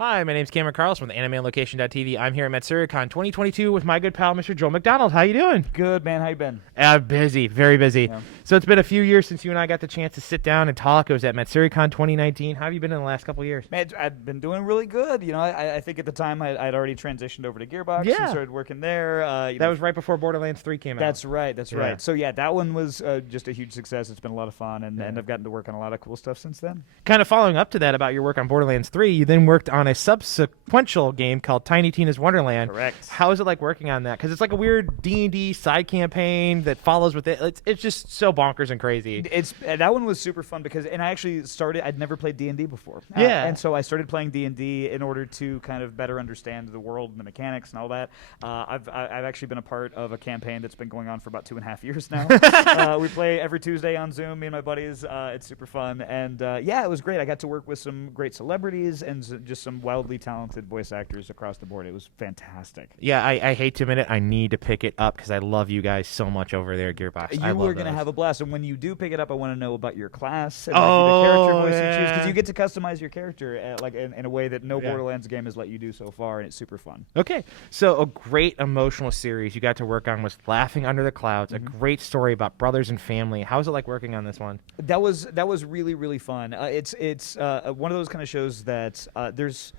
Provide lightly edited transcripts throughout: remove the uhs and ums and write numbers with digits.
Hi, my name's Cameron Carlson with AnimeLocation.tv. I'm here at Matsuricon 2022 with my good pal, Mr. Joel McDonald. How you doing? Good, man. How you been? Busy, very busy. Yeah. So it's been a few years since you and I got the chance to sit down and talk. It was at Matsuricon 2019. How have you been in the last couple of years? Man, I've been doing really good. You know, I think at the time I'd already transitioned over to Gearbox Yeah. and started working there. That was right before Borderlands 3 came out. That's right. Yeah. Right. So yeah, that one was just a huge success. It's been a lot of fun, and I've gotten to work on a lot of cool stuff since then. Kind of following up to that about your work on Borderlands 3, you then worked on a subsequential game called Tiny Tina's Wonderland. Correct. How is it like working on that? Because it's like a weird D&D side campaign that follows with it. It's just so bonkers and crazy. That one was super fun because, and I actually started. I'd never played D&D before. Yeah. And so I started playing D&D in order to kind of better understand the world and the mechanics and all that. I've actually been a part of a campaign that's been going on for about 2.5 years now. We play every Tuesday on Zoom, me and my buddies. It's super fun, and yeah, it was great. I got to work with some great celebrities and just some wildly talented voice actors across the board. It was fantastic. Yeah, I hate to admit it. I need to pick it up because I love you guys so much over there at Gearbox. You were going to have a blast, and when you do pick it up, I want to know about your class and Oh, the character voice you choose, yeah. because you get to customize your character like in a way that no Yeah. Borderlands game has let you do so far, and it's super fun. Okay, so a great emotional series you got to work on was Laughing Under the Clouds, a great story about brothers and family. How was it like working on this one? That was really, really fun. It's one of those kind of shows that there's.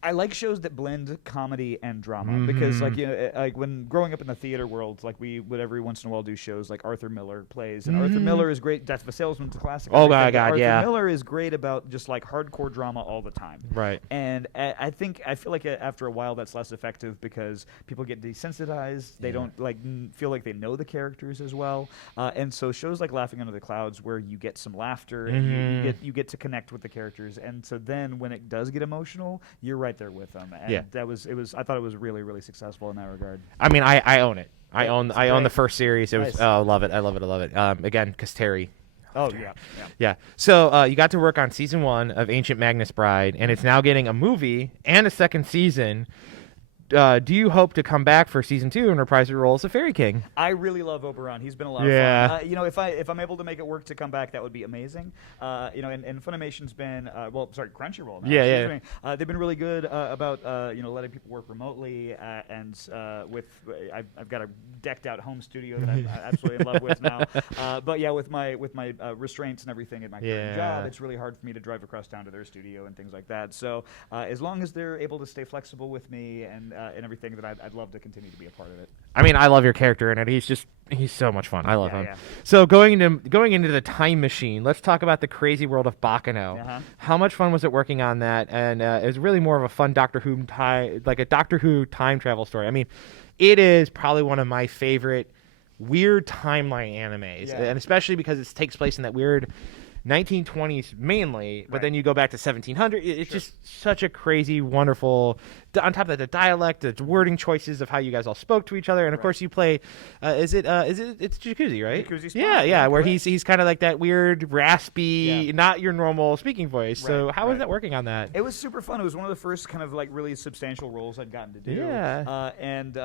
I like shows that blend comedy and drama because, like, you know, like when growing up in the theater world, like we would every once in a while do shows like Arthur Miller plays, and Arthur Miller is great. Death of a Salesman's a classic. Oh, and my everything, but God, Arthur yeah. Miller is great about just like hardcore drama all the time. Right. And I feel like after a while that's less effective because people get desensitized. They don't like feel like they know the characters as well. And so shows like Laughing Under the Clouds, where you get some laughter and you get to connect with the characters, and so then when it does get emotional, you're right there with them. And Yeah. I thought it was really, really successful in that regard. I mean, I own it. I Yeah, own it's the great. first series. It was Nice. I love it. I love it. Again, because Terry. Oh yeah. Yeah. So you got to work on season 1 of Ancient Magnus Bride, and it's now getting a movie and a second season. Do you hope to come back for season 2 and reprise your role as the Fairy King? I really love Oberon. He's been a lot Yeah. of fun. You know, if I'm able to make it work to come back, that would be amazing. You know, and Funimation's been Crunchyroll now. Yeah, excuse yeah. me. They've been really good about you know, letting people work remotely, and I've got a decked out home studio that I'm absolutely in love with now. But yeah, with my restraints and everything at my current job, it's really hard for me to drive across town to their studio and things like that. So as long as they're able to stay flexible with me and everything, that I'd love to continue to be a part of it. I mean, I love your character in it. He's so much fun. I love him. Yeah. So going into the time machine, let's talk about the crazy world of Baccano. Uh-huh. How much fun was it working on that? And it was really more of a fun Doctor Who time travel story. I mean, it is probably one of my favorite weird timeline animes, Yeah. and especially because it takes place in that weird 1920s mainly, but Right. then you go back to 1700. It's just such a crazy, wonderful. On top of that, the dialect, the wording choices of how you guys all spoke to each other, and of course you play. It's Jacuzzi, right? Jacuzzi Yeah, Spawn, yeah, where correct. he's kind of like that weird, raspy, Yeah. not your normal speaking voice. So Right, how was right. that working on that? It was super fun. It was one of the first kind of like really substantial roles I'd gotten to do. Yeah. And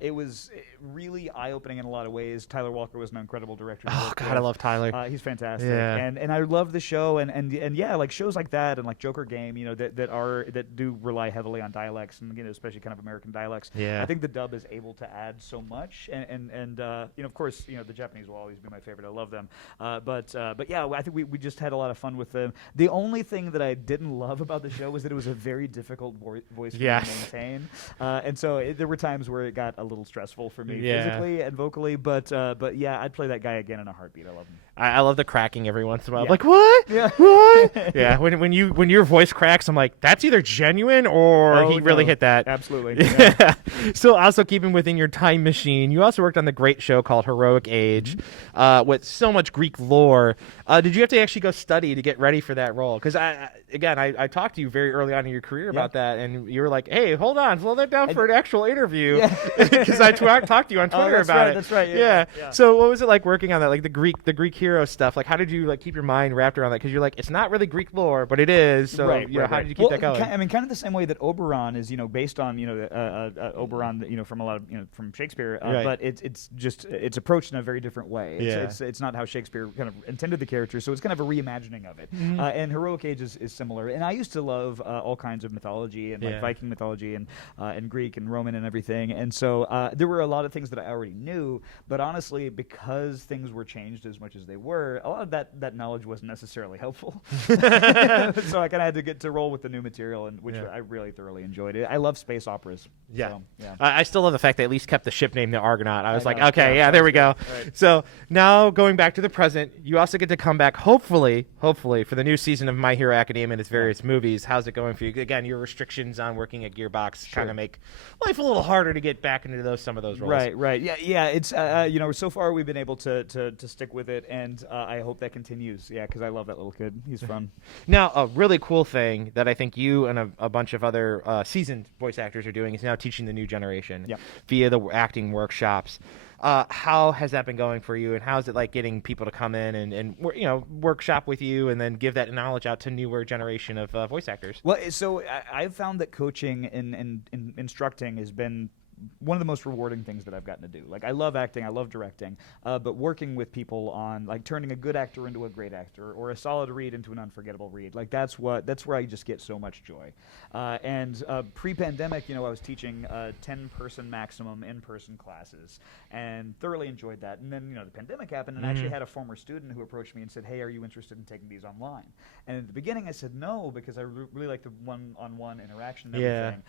it was really eye-opening in a lot of ways. Tyler Walker was an incredible director. to Oh work God, with. I love Tyler. He's fantastic. Yeah. And I love the show and yeah, like shows like that and like Joker Game, you know, that do rely heavily on dialects and, you know, especially kind of American dialects. Yeah. I think the dub is able to add so much and you know, of course, you know, the Japanese will always be my favorite. I love them. But yeah, I think we just had a lot of fun with them. The only thing that I didn't love about the show was that it was a very difficult voice for me Yes. to maintain. And so there were times where it got a little stressful for me Yeah. physically and vocally, but yeah, I'd play that guy again in a heartbeat. I love him. I love the cracking every once in a while. Yeah. Like what? Yeah. What? Yeah. When your voice cracks, I'm like, that's either genuine or Oh, he really no. hit that. Absolutely. Yeah. So also keeping within your time machine, you also worked on the great show called Heroic Age, with so much Greek lore. Did you have to actually go study to get ready for that role? Because I talked to you very early on in your career about that, and you were like, "Hey, hold on, slow that down for an actual interview," because I talked to you on Twitter about it. That's right. Yeah. Yeah. So what was it like working on that? Like the Greek hero stuff, like how did you like keep your mind wrapped around that? Because you're like, it's not really Greek lore, but it is. So how did you keep that going? I mean, kind of the same way that Oberon is, based on Oberon, from a lot of from Shakespeare, but it's approached in a very different way. It's not how Shakespeare kind of intended the character, so it's kind of a reimagining of it. And Heroic Age is similar. And I used to love all kinds of mythology and like Viking mythology and Greek and Roman and everything. And so there were a lot of things that I already knew, but honestly, because things were changed as much as they were, a lot of that knowledge wasn't necessarily helpful. So I kind of had to get to roll with the new material, and which I really thoroughly enjoyed. I love space operas. Yeah. So, yeah. I still love the fact they at least kept the ship name the Argonaut. I was like, know. okay, there we go. Right. So now going back to the present, you also get to come back, hopefully, for the new season of My Hero Academia and its various movies. How's it going for you? Again, your restrictions on working at Gearbox kind of make life a little harder to get back into some of those roles. Right. Yeah. It's so far we've been able to stick with it, and I hope that continues. Yeah, because I love that little kid. He's fun. Now, a really cool thing that I think you and a bunch of other seasoned voice actors are doing is now teaching the new generation via the acting workshops. How has that been going for you, and how is it like getting people to come in and workshop with you and then give that knowledge out to newer generation of voice actors? Well, so I've found that coaching and instructing has been one of the most rewarding things that I've gotten to do. Like, I love acting, I love directing, but working with people on like turning a good actor into a great actor, or a solid read into an unforgettable read, like that's where I just get so much joy. And pre-pandemic, I was teaching 10-person maximum in-person classes, and thoroughly enjoyed that. And then the pandemic happened, and I actually had a former student who approached me and said, "Hey, are you interested in taking these online?" And at the beginning, I said no, because I really like the one-on-one interaction and everything.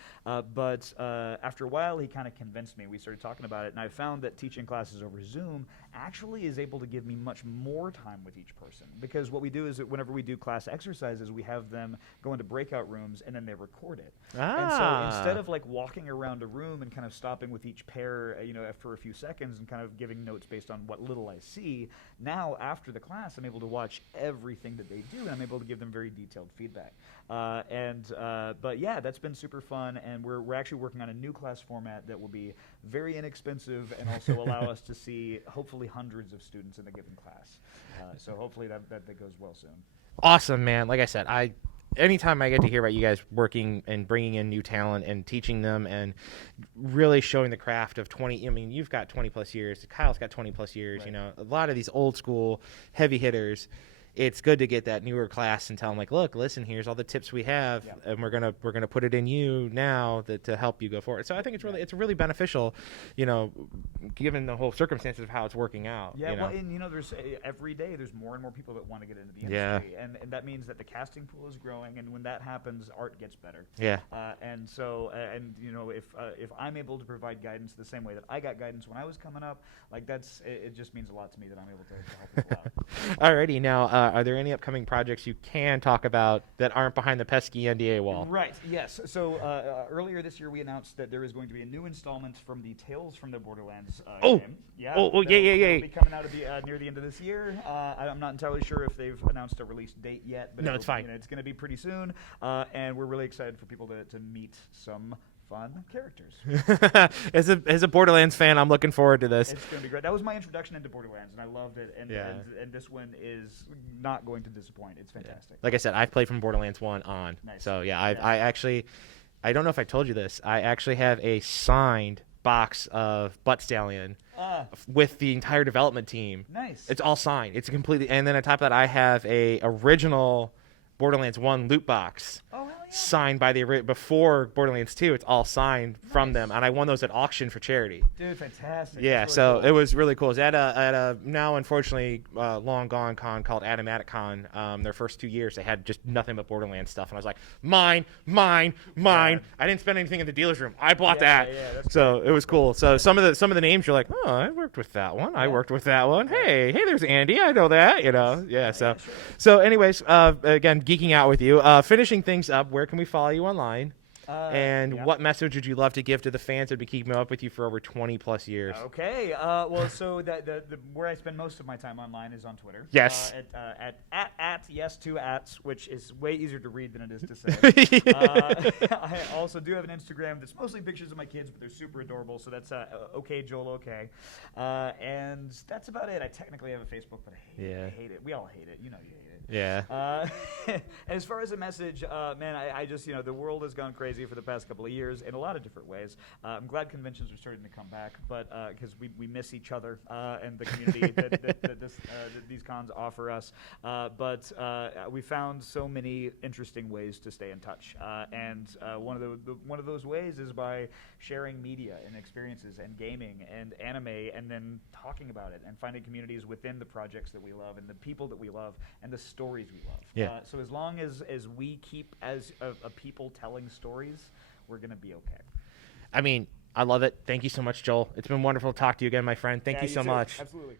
But after a while, he kind of convinced me. We started talking about it, and I found that teaching classes over Zoom actually is able to give me much more time with each person, because what we do is that whenever we do class exercises, we have them go into breakout rooms and then they record it. And so instead of like walking around a room and kind of stopping with each pair for a few seconds and kind of giving notes based on what little I see, now after the class I'm able to watch everything that they do, and I'm able to give them very detailed feedback. But yeah, that's been super fun, and we're actually working on a new class format that will be very inexpensive and also allow us to see hopefully hundreds of students in a given class. So hopefully that goes well soon. Awesome, man. Like I said, anytime I get to hear about you guys working and bringing in new talent and teaching them and really showing the craft of 20, you've got 20 plus years, Kyle's got 20 plus years, Right. A lot of these old school heavy hitters. It's good to get that newer class and tell them, like, look, listen, here's all the tips we have, and we're gonna put it in you now to help you go forward. So I think it's really beneficial, given the whole circumstances of how it's working out. Yeah, well, and there's every day there's more and more people that want to get into the industry, and that means that the casting pool is growing, and when that happens, art gets better. Yeah. And so, if I'm able to provide guidance the same way that I got guidance when I was coming up, like it just means a lot to me that I'm able to help people out. Alrighty, now. Are there any upcoming projects you can talk about that aren't behind the pesky NDA wall? Right, yes. So earlier this year we announced that there is going to be a new installment from the Tales from the Borderlands game. Yeah. That'll be coming out near the end of this year. I'm not entirely sure if they've announced a release date yet, but it's fine. It's going to be pretty soon, and we're really excited for people to meet some fun characters. As a Borderlands fan, I'm looking forward to this. It's going to be great. That was my introduction into Borderlands, and I loved it. And this one is not going to disappoint. It's fantastic. Like I said, I've played from Borderlands 1 on. Nice. So I don't know if I told you this. I actually have a signed box of Butt Stallion with the entire development team. Nice. It's all signed. It's completely. And then on top of that, I have a original Borderlands 1 loot box. Oh, hell yeah. Signed by before Borderlands 2. It's all signed from them, and I won those at auction for charity. Dude, fantastic. Yeah, really so cool. It was really cool. It was at a now unfortunately long gone con called Con. Their first 2 years they had just nothing but Borderlands stuff, and I was like, mine. Yeah. I didn't spend anything in the dealer's room. I bought that. Yeah, that's so it was cool. So some of the names you're like, oh, I worked with that one. I worked with that one. Hey, there's Andy. I know that. Yeah. Sure. So anyways, again, geeking out with you. Finishing things up. Where can we follow you online? And yeah. what message would you love to give to the fans that have been keeping up with you for over 20+ years? Okay. Well, so the where I spend most of my time online is on Twitter. Yes. At yes two ats, which is way easier to read than it is to say. I also do have an Instagram that's mostly pictures of my kids, but they're super adorable. So that's okay Joel okay. And that's about it. I technically have a Facebook, but I hate it. We all hate it. You know you hate it. Yeah. As far as a message, man, I just, the world has gone crazy for the past couple of years in a lot of different ways. I'm glad conventions are starting to come back, but because we miss each other and the community that these cons offer us. But we found so many interesting ways to stay in touch, and one of those ways is by sharing media and experiences and gaming and anime, and then talking about it and finding communities within the projects that we love and the people that we love and the stories we love. Yeah. So as long as we keep as a people telling stories, we're gonna be okay. I mean, I love it. Thank you so much, Joel. It's been wonderful to talk to you again, my friend. Thank you so too. much. Absolutely.